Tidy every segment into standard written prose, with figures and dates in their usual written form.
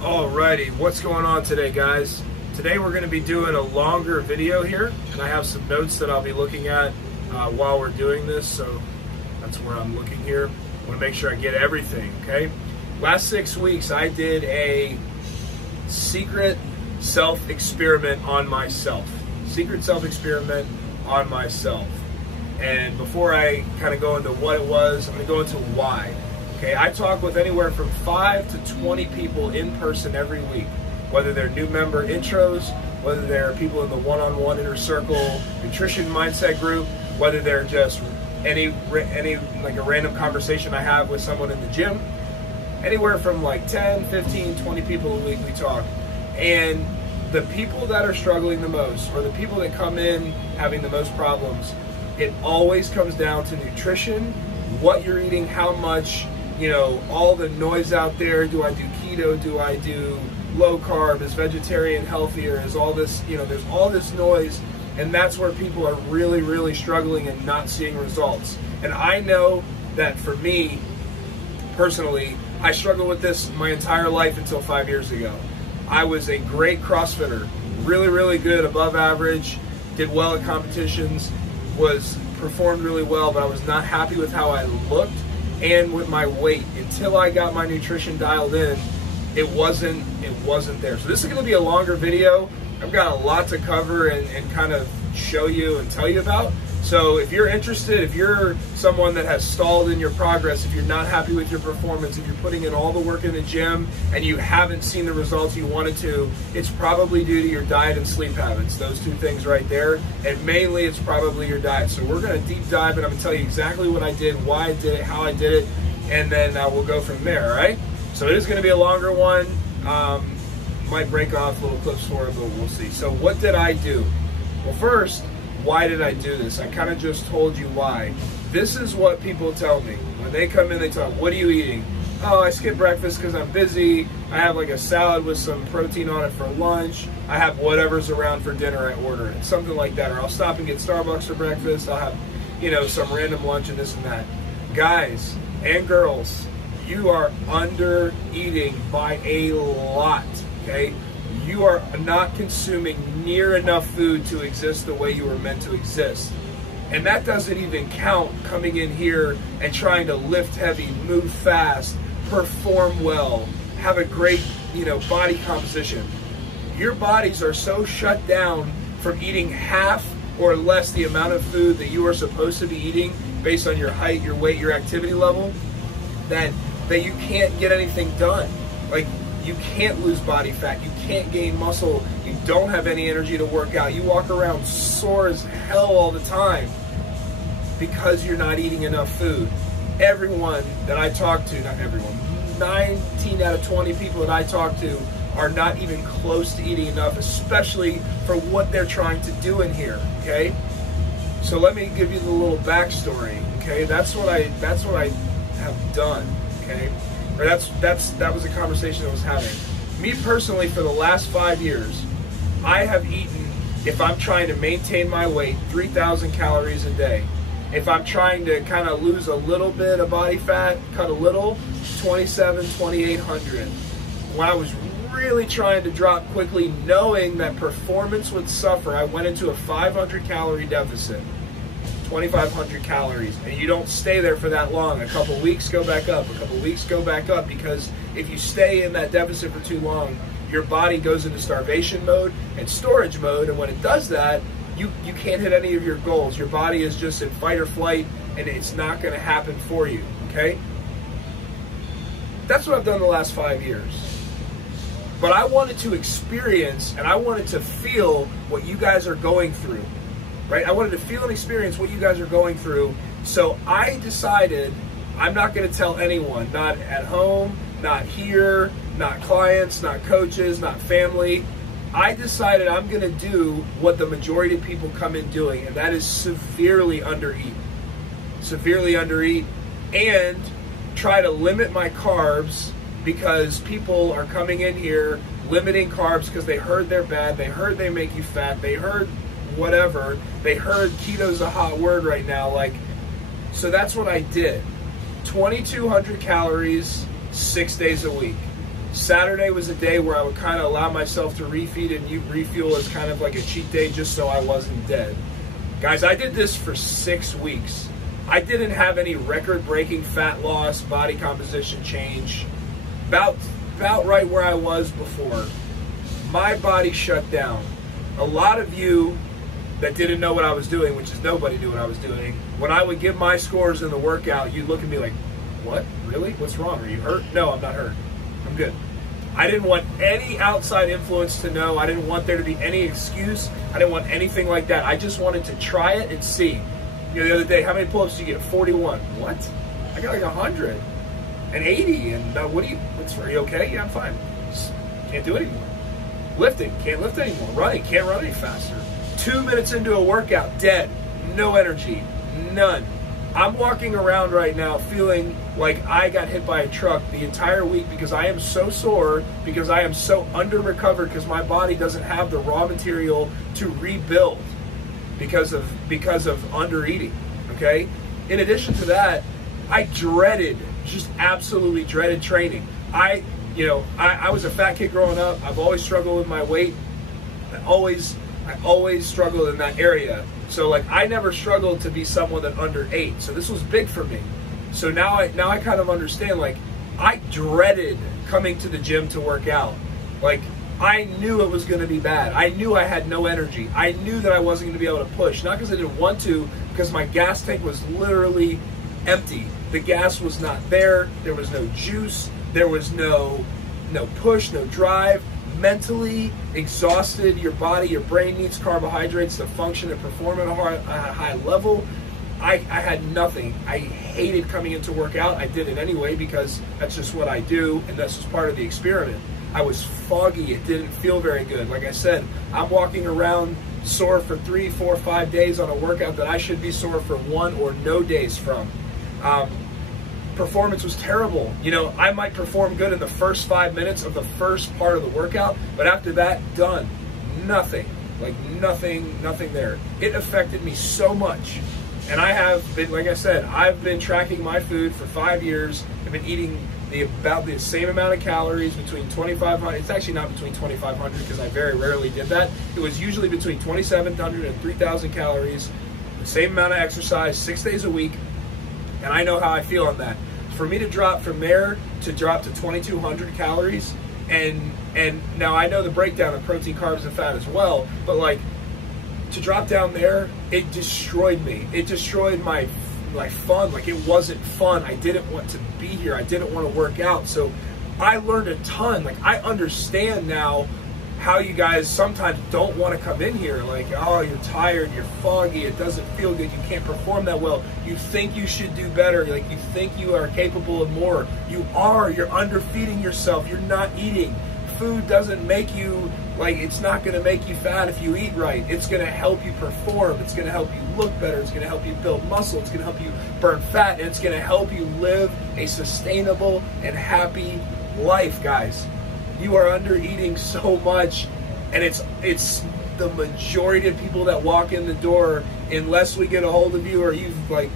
Alrighty, what's going on today, guys? Today we're going to be doing a longer video here, and I have some notes that I'll be looking at while we're doing this, so that's where I'm looking here. I want to make sure I get everything, okay? Last 6 weeks I did a secret self-experiment on myself. Secret self-experiment on myself. And before I kind of go into what it was, I'm going to go into why. Okay, I talk with anywhere from 5 to 20 people in person every week, whether they're new member intros, whether they're people in the one-on-one inner circle nutrition mindset group, whether they're just any like a random conversation I have with someone in the gym. Anywhere from like 10, 15, 20 people a week we talk. And the people that are struggling the most, or the people that come in having the most problems, it always comes down to nutrition, what you're eating, how much, you know, all the noise out there. Do I do keto? Do I do low carb? Is vegetarian healthier? Is all this, you know, there's all this noise, and that's where people are really, really struggling and not seeing results. And I know that for me, personally, I struggled with this my entire life until 5 years ago. I was a great CrossFitter, really, really good, above average, did well at competitions, performed really well, but I was not happy with how I looked and with my weight. Until I got my nutrition dialed in, it wasn't there. So this is going to be a longer video. I've got a lot to cover and kind of show you and tell you about. So if you're interested, if you're someone that has stalled in your progress, if you're not happy with your performance, if you're putting in all the work in the gym and you haven't seen the results you wanted to, it's probably due to your diet and sleep habits, those two things right there. And mainly it's probably your diet. So we're going to deep dive, and I'm going to tell you exactly what I did, why I did it, how I did it, and then we'll go from there, all right? So it is going to be a longer one. Might break off little clips for it, but we'll see. So what did I do? Well, first, why did I do this? I kind of just told you why. This is what people tell me. When they come in, they talk, what are you eating? Oh, I skip breakfast because I'm busy. I have like a salad with some protein on it for lunch. I have whatever's around for dinner, I order it. Something like that. Or I'll stop and get Starbucks for breakfast. I'll have, you know, some random lunch and this and that. Guys and girls, you are under eating by a lot, okay? You are not consuming near enough food to exist the way you were meant to exist. And that doesn't even count coming in here and trying to lift heavy, move fast, perform well, have a great, you know, body composition. Your bodies are so shut down from eating half or less the amount of food that you are supposed to be eating based on your height, your weight, your activity level, that you can't get anything done. Like, you can't lose body fat, you can't gain muscle, you don't have any energy to work out, you walk around sore as hell all the time because you're not eating enough food. Everyone that I talk to, not everyone, 19 out of 20 people that I talk to are not even close to eating enough, especially for what they're trying to do in here, okay? So let me give you the little backstory, okay? That's what I have done, okay? Or that was a conversation I was having. Me personally, for the last 5 years, I have eaten, if I'm trying to maintain my weight, 3,000 calories a day. If I'm trying to kind of lose a little bit of body fat, cut a little, 2,800. When I was really trying to drop quickly, knowing that performance would suffer, I went into a 500 calorie deficit. 2,500 calories, and you don't stay there for that long. A couple weeks, go back up. A couple weeks, go back up, because if you stay in that deficit for too long, your body goes into starvation mode and storage mode, and when it does that, you can't hit any of your goals. Your body is just in fight or flight, and it's not going to happen for you, okay? That's what I've done the last 5 years. But I wanted to experience, and I wanted to feel what you guys are going through. Right? I wanted to feel and experience what you guys are going through, so I decided I'm not going to tell anyone, not at home, not here, not clients, not coaches, not family. I decided I'm going to do what the majority of people come in doing, and that is severely undereat. Severely undereat, and try to limit my carbs, because people are coming in here limiting carbs because they heard they're bad, they heard they make you fat, they heard whatever, they heard keto's a hot word right now, like, so that's what I did. 2,200 calories, 6 days a week. Saturday was a day where I would kind of allow myself to refeed and refuel as kind of like a cheat day just so I wasn't dead. Guys, I did this for 6 weeks. I didn't have any record-breaking fat loss, body composition change. About right where I was before. My body shut down. A lot of you that didn't know what I was doing, which is nobody knew what I was doing, when I would give my scores in the workout, you'd look at me like, what? Really? What's wrong? Are you hurt? No, I'm not hurt. I'm good. I didn't want any outside influence to know. I didn't want there to be any excuse. I didn't want anything like that. I just wanted to try it and see. You know, the other day, how many pull-ups did you get? 41. What? I got like 100 and 80. And are you okay? Yeah, I'm fine. Just can't do it anymore. Lifting, can't lift anymore. Running, can't run any faster. 2 minutes into a workout, dead. No energy, none. I'm walking around right now feeling like I got hit by a truck the entire week because I am so sore, because I am so under-recovered, because my body doesn't have the raw material to rebuild because of under-eating, okay? In addition to that, I just absolutely dreaded training. I was a fat kid growing up. I've always struggled with my weight. I always struggled in that area. So like I never struggled to be someone that underate. So this was big for me. So now I kind of understand, like I dreaded coming to the gym to work out. Like I knew it was going to be bad. I knew I had no energy. I knew that I wasn't going to be able to push. Not because I didn't want to, because my gas tank was literally empty. The gas was not there. There was no juice. There was no push, no drive. Mentally exhausted. Your body, your brain needs carbohydrates to function and perform at a high level. I had nothing. I hated coming into workout. I did it anyway because that's just what I do, and that's just part of the experiment. I was foggy. It didn't feel very good. Like I said, I'm walking around sore for 3, 4, 5 days on a workout that I should be sore for 1 or no days from. Performance was terrible. You know, I might perform good in the first 5 minutes of the first part of the workout, but after that, done. Nothing. Like nothing there. It affected me so much. And I have been, like I said, I've been tracking my food for 5 years. I've been eating about the same amount of calories, between 2,500. It's actually not between 2,500 because I very rarely did that. It was usually between 2,700 and 3,000 calories. The same amount of exercise, 6 days a week. And I know how I feel on that. For me to drop from there to drop to 2,200 calories, and now I know the breakdown of protein, carbs, and fat as well, but like to drop down there, it destroyed me. It destroyed my fun. Like it wasn't fun. I didn't want to be here. I didn't want to work out. So I learned a ton. Like I understand now how you guys sometimes don't want to come in here. Like, oh, you're tired, you're foggy, it doesn't feel good, you can't perform that well, you think you should do better, like you think you are capable of more. You are, you're underfeeding yourself, you're not eating. Food doesn't make you, like, it's not going to make you fat if you eat right. It's going to help you perform, it's going to help you look better, it's going to help you build muscle, it's going to help you burn fat, and it's going to help you live a sustainable and happy life, guys. You are under eating so much, and it's the majority of people that walk in the door, unless we get a hold of you or you've like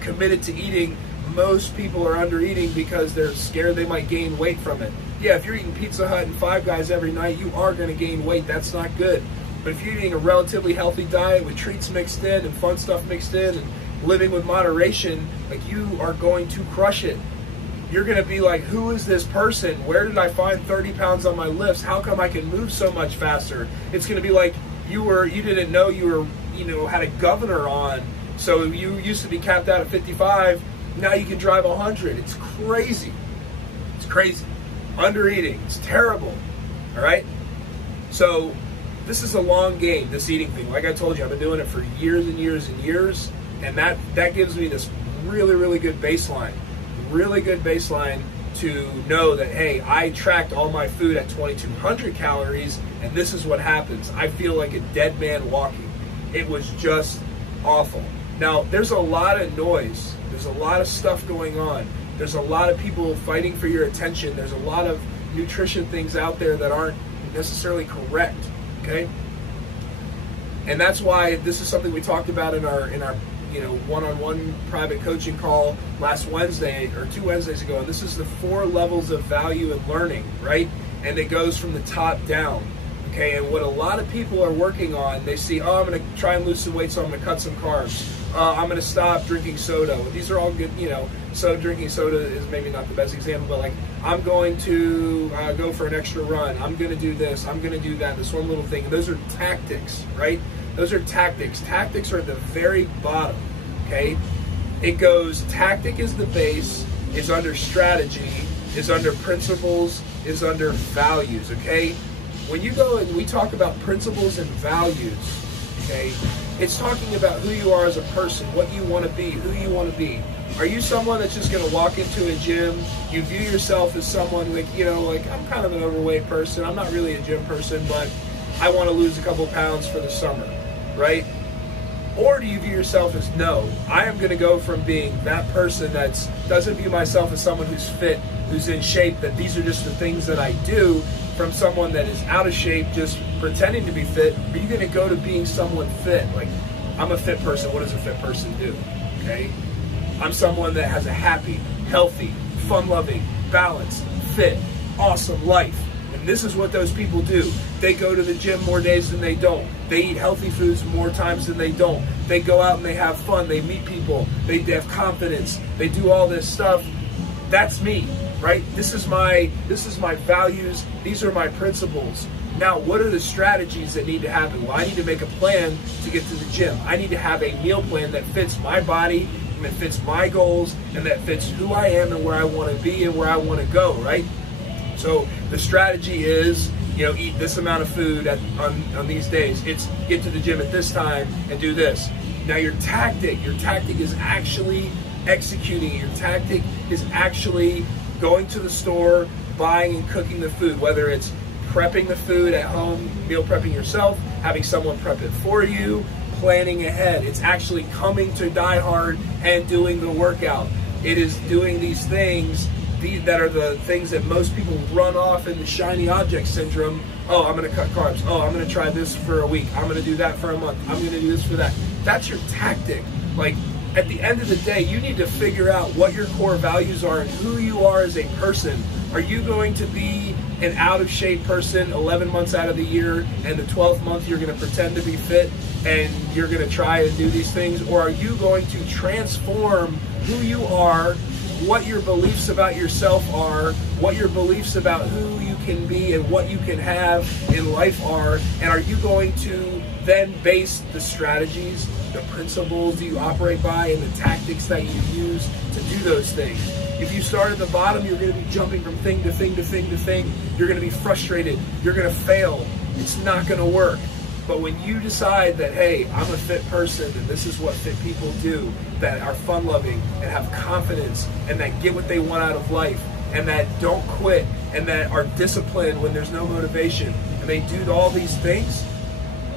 committed to eating, most people are under eating because they're scared they might gain weight from it. Yeah, if you're eating Pizza Hut and Five Guys every night, you are going to gain weight. That's not good. But if you're eating a relatively healthy diet with treats mixed in and fun stuff mixed in and living with moderation, like you are going to crush it. You're going to be like, who is this person? Where did I find 30 pounds on my lifts? How come I can move so much faster? It's going to be like you didn't know you had a governor on. So you used to be capped out at 55. Now you can drive 100. It's crazy. It's crazy. Under eating. It's terrible. All right? So this is a long game, this eating thing. Like I told you, I've been doing it for years and years and years. And that gives me this really, really good baseline. Really good baseline to know that, hey, I tracked all my food at 2,200 calories, and this is what happens. I feel like a dead man walking. It was just awful. Now, there's a lot of noise. There's a lot of stuff going on. There's a lot of people fighting for your attention. There's a lot of nutrition things out there that aren't necessarily correct, okay? And that's why this is something we talked about in our one-on-one private coaching call last Wednesday or 2 Wednesdays ago, and this is the 4 levels of value and learning, right? And it goes from the top down. Okay, and what a lot of people are working on, they see, oh, I'm going to try and lose some weight, so I'm going to cut some carbs. I'm going to stop drinking soda. Well, these are all good, so drinking soda is maybe not the best example, but like, I'm going to go for an extra run. I'm going to do this. I'm going to do that. This one little thing. Those are tactics, right? Those are tactics. Tactics are at the very bottom, okay? It goes, tactic is the base, is under strategy, is under principles, is under values, okay? When you go and we talk about principles and values, okay, it's talking about who you are as a person, what you want to be, who you want to be. Are you someone that's just going to walk into a gym? You view yourself as someone like, like I'm kind of an overweight person. I'm not really a gym person, but I want to lose a couple pounds for the summer, right? Or do you view yourself as, no, I am going to go from being that person that doesn't view myself as someone who's fit, who's in shape, that these are just the things that I do, from someone that is out of shape, just pretending to be fit. Are you going to go to being someone fit? Like, I'm a fit person. What does a fit person do? Okay? I'm someone that has a happy, healthy, fun-loving, balanced, fit, awesome life. And this is what those people do. They go to the gym more days than they don't. They eat healthy foods more times than they don't. They go out and they have fun. They meet people. They have confidence. They do all this stuff. That's me, right? This is my values. These are my principles. Now, what are the strategies that need to happen? Well, I need to make a plan to get to the gym. I need to have a meal plan that fits my body, and that fits my goals, and that fits who I am and where I want to be and where I want to go, right? So the strategy is, eat this amount of food on these days. It's get to the gym at this time and do this. Now your tactic is actually executing. Your tactic is actually going to the store, buying and cooking the food, whether it's prepping the food at home, meal prepping yourself, having someone prep it for you, planning ahead. It's actually coming to Die Hard and doing the workout. It is doing these things that are the things that most people run off in the shiny object syndrome. Oh, I'm going to cut carbs. Oh, I'm going to try this for a week. I'm going to do that for a month. I'm going to do this for that. That's your tactic. Like, at the end of the day, you need to figure out what your core values are and who you are as a person. Are you going to be an out-of-shape person 11 months out of the year, and the 12th month you're going to pretend to be fit and you're going to try and do these things? Or are you going to transform who you are, what your beliefs about yourself are, what your beliefs about who you can be and what you can have in life are, and are you going to then base the strategies, the principles that you operate by, and the tactics that you use to do those things? If you start at the bottom, you're going to be jumping from thing to thing to thing to thing. You're going to be frustrated. You're going to fail. It's not going to work. But when you decide that, hey, I'm a fit person and this is what fit people do, that are fun-loving and have confidence and that get what they want out of life and that don't quit and that are disciplined when there's no motivation and they do all these things,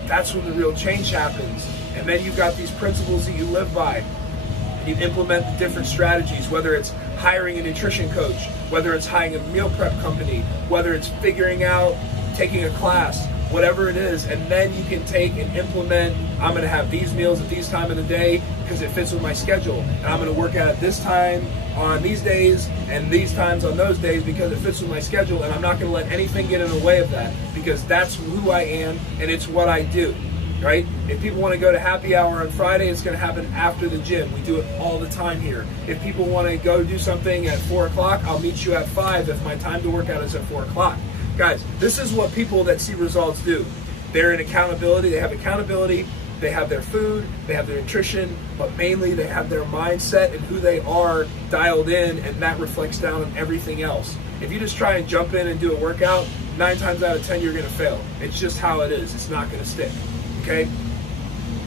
that's when the real change happens. And then you've got these principles that you live by. You implement the different strategies, whether it's hiring a nutrition coach, whether it's hiring a meal prep company, whether it's figuring out, taking a class, whatever it is, and then you can take and implement, I'm going to have these meals at these time of the day because it fits with my schedule, and I'm going to work out at this time on these days and these times on those days because it fits with my schedule, and I'm not going to let anything get in the way of that because that's who I am and it's what I do. Right? If people want to go to happy hour on Friday, it's going to happen after the gym. We do it all the time here. If people want to go do something at 4 o'clock, I'll meet you at 5 if my time to work out is at 4 o'clock. Guys, this is what people that see results do. They're in accountability. They have accountability. They have their food. They have their nutrition. But mainly they have their mindset and who they are dialed in, and that reflects down on everything else. If you just try and jump in and do a workout, 9 times out of 10 you're going to fail. It's just how it is. It's not going to stick. Okay,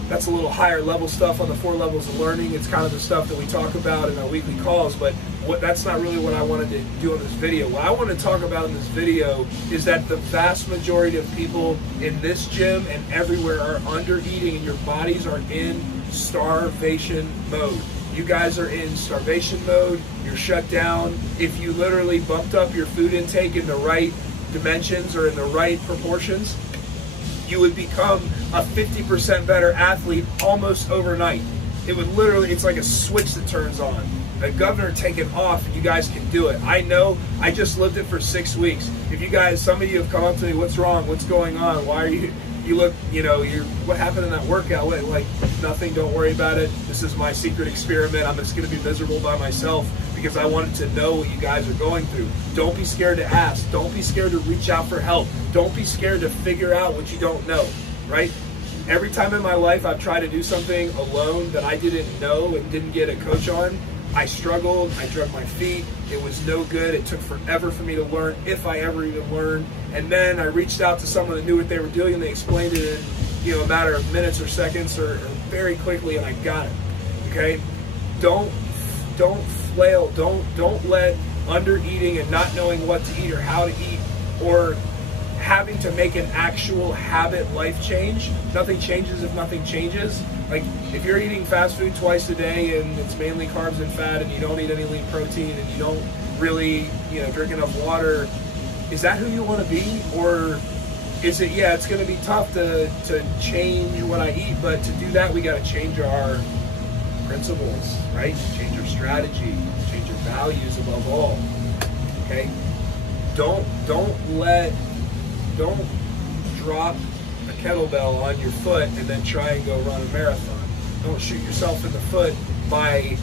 that's a little higher level stuff on the 4 levels of learning. It's kind of the stuff that we talk about in our weekly calls, but that's not really what I wanted to do in this video. What I want to talk about in this video is that the vast majority of people in this gym and everywhere are under eating, and your bodies are in starvation mode. You guys are in starvation mode. You're shut down. If you literally bumped up your food intake in the right dimensions or in the right proportions, you would become a 50% better athlete almost overnight. it would literally, it's like a switch that turns on. A governor take it off and you guys can do it. I know, I just lived it for 6 weeks. If you guys, some of you have come up to me, what's wrong, what's going on, why are you look, you know, what happened in that workout? Like, nothing, don't worry about it. This is my secret experiment. I'm just gonna be miserable by myself because I wanted to know what you guys are going through. Don't be scared to ask. Don't be scared to reach out for help. Don't be scared to figure out what you don't know, right? Every time in my life I've tried to do something alone that I didn't know and didn't get a coach on, I struggled, I drug my feet, it was no good, it took forever for me to learn, if I ever even learned, and then I reached out to someone that knew what they were doing and they explained it in, you know, a matter of minutes or seconds or very quickly, and I got it, okay? Don't flail, don't let under eating and not knowing what to eat or how to eat or having to make an actual habit life change. Nothing changes if nothing changes. Like, if you're eating fast food twice a day and it's mainly carbs and fat and you don't eat any lean protein and you don't really, you know, drink enough water, is that who you want to be? Or is it, yeah, it's going to be tough to change what I eat, but to do that we got to change our principles, right? Change our strategy, change our values above all, okay? Don't drop a kettlebell on your foot and then try and go run a marathon. Don't shoot yourself in the foot by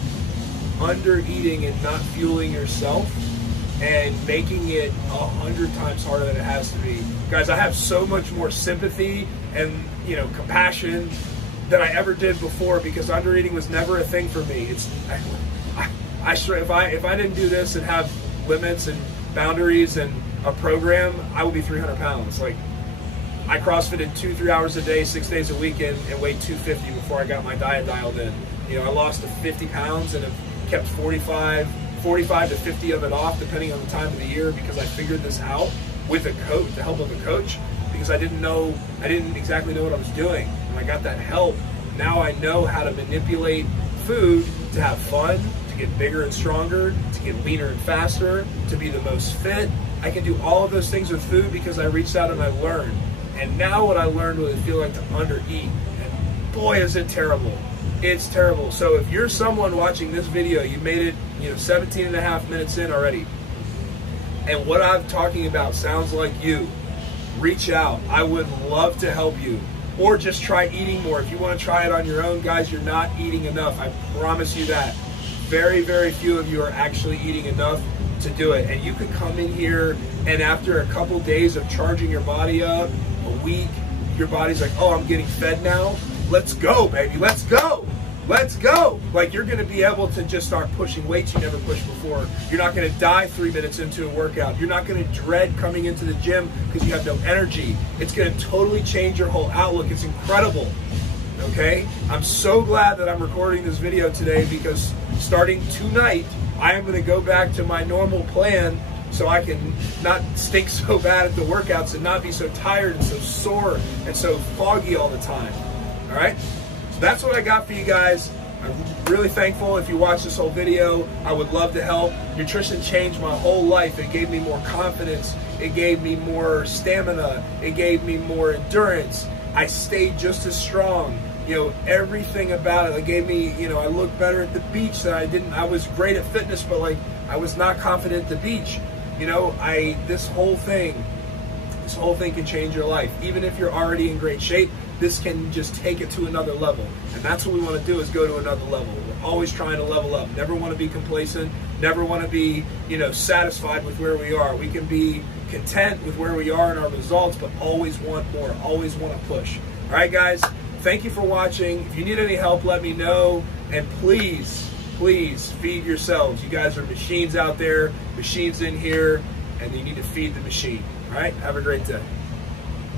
under eating and not fueling yourself and making it 100 times harder than it has to be. Guys, I have so much more sympathy and, you know, compassion than I ever did before because under eating was never a thing for me. It's if I didn't do this and have limits and boundaries and a program, I would be 300 pounds. Like, I CrossFitted 2-3 hours a day, 6 days a week, and weighed 250 before I got my diet dialed in. You know, I lost 50 pounds and have kept 45 to 50 of it off, depending on the time of the year, because I figured this out with a coach, the help of a coach, because I didn't exactly know what I was doing. When I got that help, now I know how to manipulate food to have fun, to get bigger and stronger, to get leaner and faster, to be the most fit. I can do all of those things with food because I reached out and I learned. And now what I learned was it feel like to under eat. And boy, is it terrible. It's terrible. So if you're someone watching this video, you made it, you know, 17 and a half minutes in already, and what I'm talking about sounds like you, reach out. I would love to help you. Or just try eating more. If you want to try it on your own, guys, you're not eating enough. I promise you that. Very, very few of you are actually eating enough to do it. And you could come in here and after a couple days of charging your body up, a week, your body's like, oh, I'm getting fed now. Let's go, baby. Let's go. Let's go. Like, you're going to be able to just start pushing weights you never pushed before. You're not going to die 3 minutes into a workout. You're not going to dread coming into the gym because you have no energy. It's going to totally change your whole outlook. It's incredible. Okay? I'm so glad that I'm recording this video today because starting tonight, I am going to go back to my normal plan so I can not stink so bad at the workouts and not be so tired and so sore and so foggy all the time. All right? So that's what I got for you guys. I'm really thankful if you watch this whole video. I would love to help. Nutrition changed my whole life. It gave me more confidence. It gave me more stamina. It gave me more endurance. I stayed just as strong. You know, everything about it. It gave me, you know, I looked better at the beach than I didn't. I was great at fitness, but like I was not confident at the beach. You know, this whole thing can change your life. Even if you're already in great shape, this can just take it to another level. And that's what we want to do, is go to another level. We're always trying to level up. Never want to be complacent. Never want to be, you know, satisfied with where we are. We can be content with where we are and our results, but always want more. Always want to push. All right, guys. Thank you for watching. If you need any help, let me know. And please, please feed yourselves. You guys are machines out there, machines in here, and you need to feed the machine. All right? Have a great day.